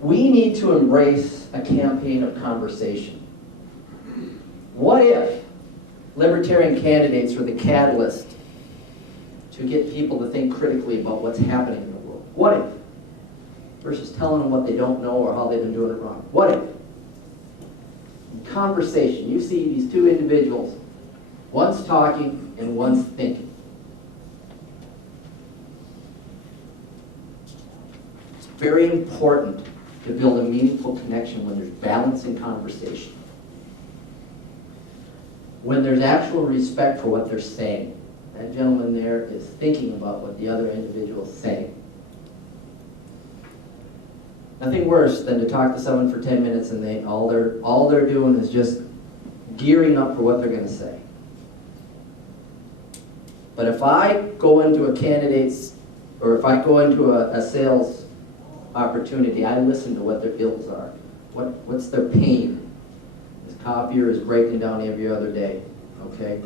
We need to embrace a campaign of conversation. What if libertarian candidates were the catalyst to get people to think critically about what's happening in the world? What if? Versus telling them what they don't know or how they've been doing it wrong. What if? In conversation, you see these two individuals, one's talking and one's thinking. It's very important to build a meaningful connection when there's balance in conversation. When there's actual respect for what they're saying. That gentleman there is thinking about what the other individual is saying. Nothing worse than to talk to someone for 10 minutes and all they're doing is just gearing up for what they're going to say. But if I go into a candidate's, or if I go into a sales opportunity, I listen to what their ills are. What's their pain? This copier is breaking down every other day, okay?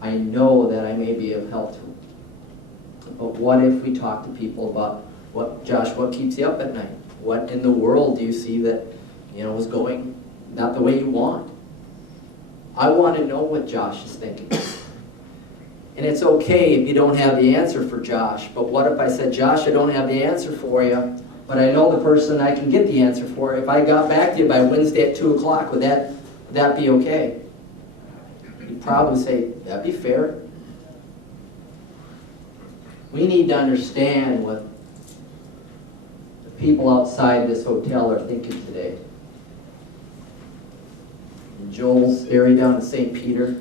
I know that I may be of help to them. But what if we talk to people about, what keeps you up at night? What in the world do you see that, is going not the way you want? I want to know what Josh is thinking. And it's okay if you don't have the answer for Josh, but what if I said, Josh, I don't have the answer for you, but I know the person I can get the answer for. If I got back to you by Wednesday at 2 o'clock, would that be okay? You'd probably say, that'd be fair. We need to understand what the people outside this hotel are thinking today. In Joel's area down in St. Peter,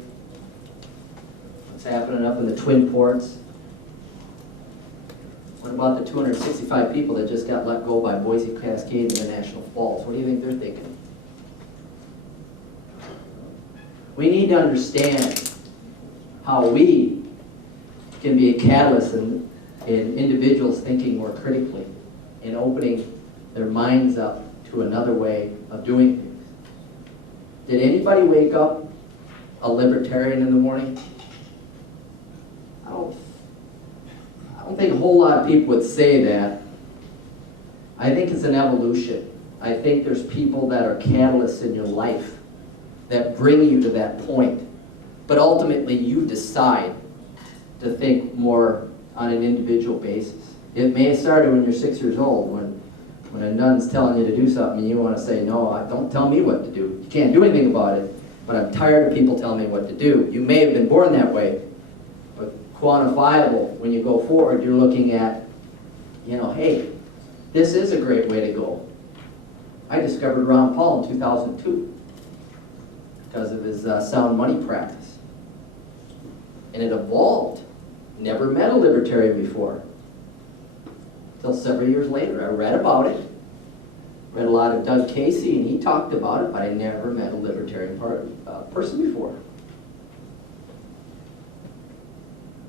what's happening up in the Twin Ports? What about the 265 people that just got let go by Boise Cascade and the National Falls? What do you think they're thinking? We need to understand how we can be a catalyst in individuals thinking more critically and opening their minds up to another way of doing things. Did anybody wake up a libertarian in the morning? I don't think a whole lot of people would say that. I think it's an evolution. I think there's people that are catalysts in your life that bring you to that point. But ultimately, you decide to think more on an individual basis. It may have started when you're 6 years old, when a nun's telling you to do something and you want to say, no, don't tell me what to do. You can't do anything about it, but I'm tired of people telling me what to do. You may have been born that way, but quantifiable, when you go forward, you're looking at, hey, this is a great way to go. I discovered Ron Paul in 2002 because of his sound money practice. And it evolved. Never met a libertarian before. Until several years later, I read about it. Read a lot of Doug Casey, and he talked about it, but I never met a libertarian person before.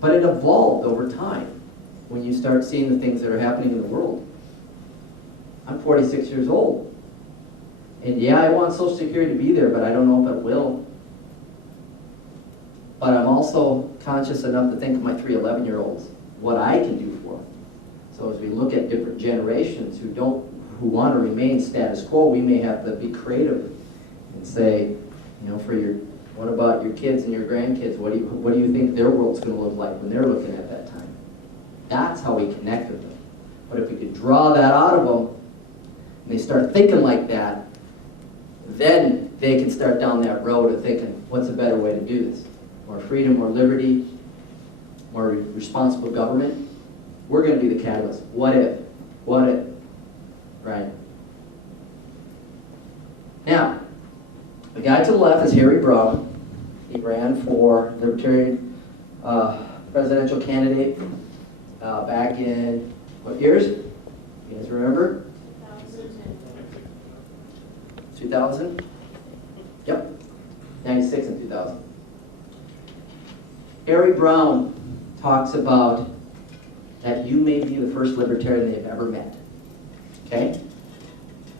But it evolved over time when you start seeing the things that are happening in the world. I'm 46 years old. And yeah, I want Social Security to be there, but I don't know if it will. But I'm also conscious enough to think of my 3 11-year-olds, what I can do for them. So as we look at different generations who want to remain status quo, we may have to be creative and say, what about your kids and your grandkids? What do you think their world's going to look like when they're looking at that time? That's how we connect with them. But if we could draw that out of them, and they start thinking like that, then they can start down that road of thinking, what's a better way to do this? More freedom, more liberty, more responsible government. We're going to be the catalyst. What if? What if? Right? Now, the guy to the left is Harry Brown. He ran for Libertarian presidential candidate back in, what years? You guys remember? 2000? Yep. 96 and 2000. Harry Brown talks about that you may be the first libertarian they've ever met. Okay?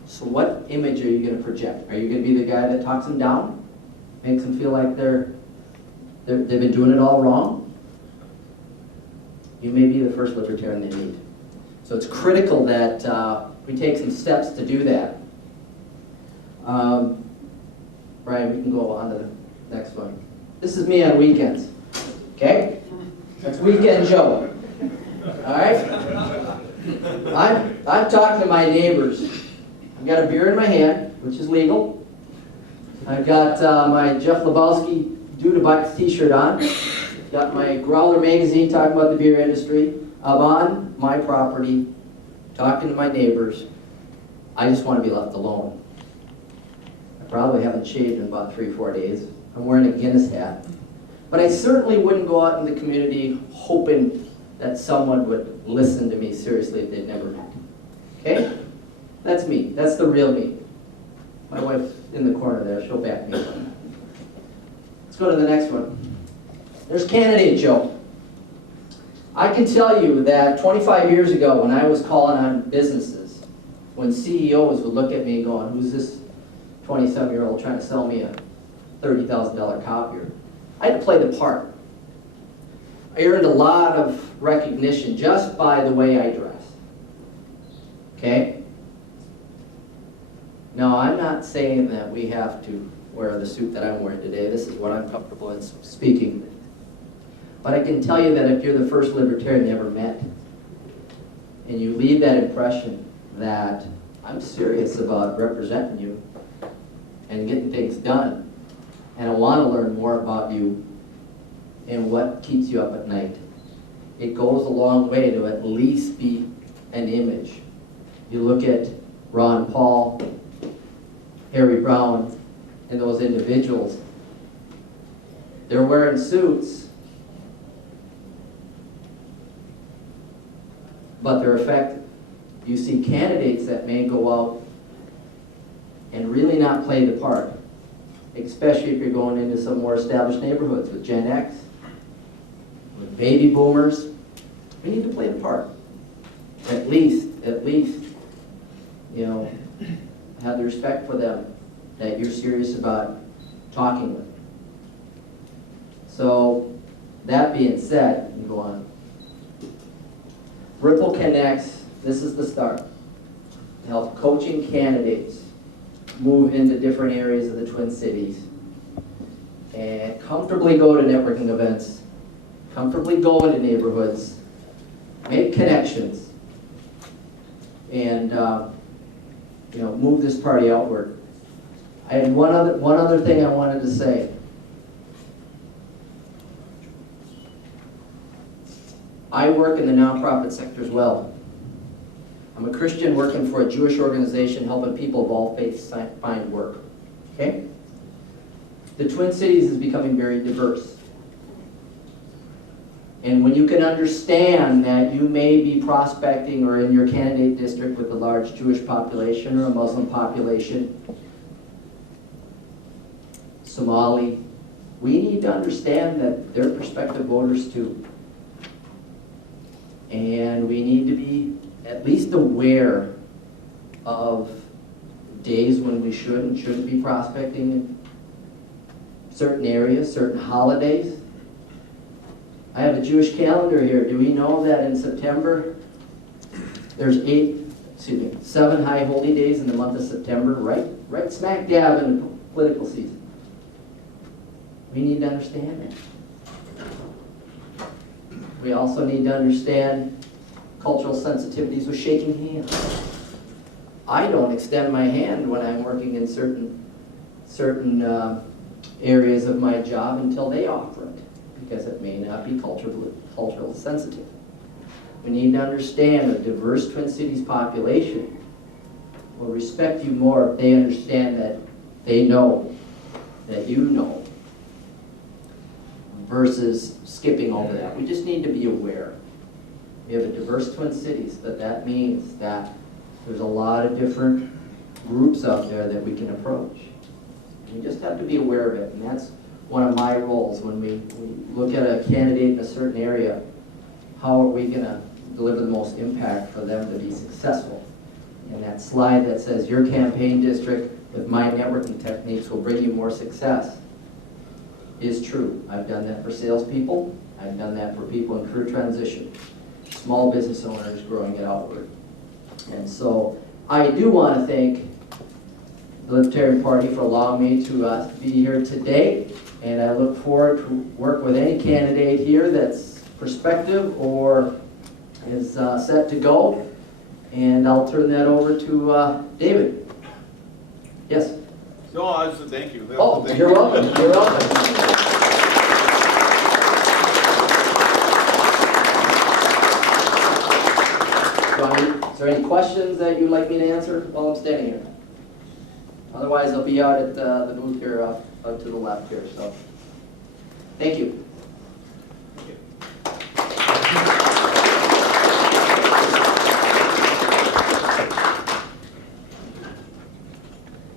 So what image are you going to project? Are you going to be the guy that talks them down? Makes them feel like they've been doing it all wrong? You may be the first libertarian they meet. So So it's critical that we take some steps to do that. Brian, we can go on to the next one. This is me on weekends, okay? That's Weekend Joe, all right? I'm talking to my neighbors. I've got a beer in my hand, which is legal. I've got my Jeff Lebowski Dude Bucks t-shirt on. Got my Growler magazine talking about the beer industry. I'm on my property, talking to my neighbors. I just want to be left alone. I probably haven't shaved in about 3 or 4 days. I'm wearing a Guinness hat. But I certainly wouldn't go out in the community hoping that someone would listen to me seriously if they'd never met. Okay? That's me. That's the real me. My wife's in the corner there. She'll back me up. Let's go to the next one. There's Candidate Joe. I can tell you that 25 years ago when I was calling on businesses, when CEOs would look at me going, who's this 27-year-old trying to sell me a $30,000 copier? I had to play the part. I earned a lot of recognition just by the way I dressed. Okay? No, I'm not saying that we have to wear the suit that I'm wearing today. This is what I'm comfortable in speaking. But I can tell you that if you're the first libertarian you ever met, and you leave that impression that I'm serious about representing you and getting things done, and I want to learn more about you and what keeps you up at night, it goes a long way to at least be an image. You look at Ron Paul, Harry Brown, and those individuals, they're wearing suits, but they're effective. You see candidates that may go out and really not play the part, especially if you're going into some more established neighborhoods with Gen X, with baby boomers. We need to play the part. At least, you know, have the respect for them that you're serious about talking with. So, that being said, you can go on. Ripple Connects, this is the start. To help coaching candidates move into different areas of the Twin Cities and comfortably go to networking events, comfortably go into neighborhoods, make connections, and you know, move this party outward. I had one other thing I wanted to say. I work in the nonprofit sector as well. I'm a Christian working for a Jewish organization helping people of all faiths find work. Okay? The Twin Cities is becoming very diverse. And when you can understand that you may be prospecting or in your candidate district with a large Jewish population or a Muslim population, Somali, we need to understand that they're prospective voters too. And we need to be at least aware of days when we should and shouldn't be prospecting in certain areas, certain holidays. I have a Jewish calendar here. Do we know that in September there's 7 high holy days in the month of September, right smack dab in the political season? We need to understand that. We also need to understand cultural sensitivities with shaking hands. I don't extend my hand when I'm working in certain areas of my job until they offer it, because it may not be cultural sensitive. We need to understand a diverse Twin Cities population will respect you more if they understand that they know that you know, versus skipping over that. We just need to be aware. We have a diverse Twin Cities, but that means that there's a lot of different groups out there that we can approach. We just have to be aware of it, and that's one of my roles when we look at a candidate in a certain area. How are we going to deliver the most impact for them to be successful? And that slide that says your campaign district with my networking techniques will bring you more success is true. I've done that for salespeople. I've done that for people in career transition. small business owners growing it outward. And so I do want to thank the Libertarian Party for allowing me to be here today, and I look forward to work with any candidate here that's prospective or is set to go. And I'll turn that over to David. Yes? No, I just thank you. Oh, Thank you're you. welcome. You're welcome. Is there any questions that you'd like me to answer while I'm standing here? Otherwise, I'll be out at the booth here, out to the left here. So, thank you.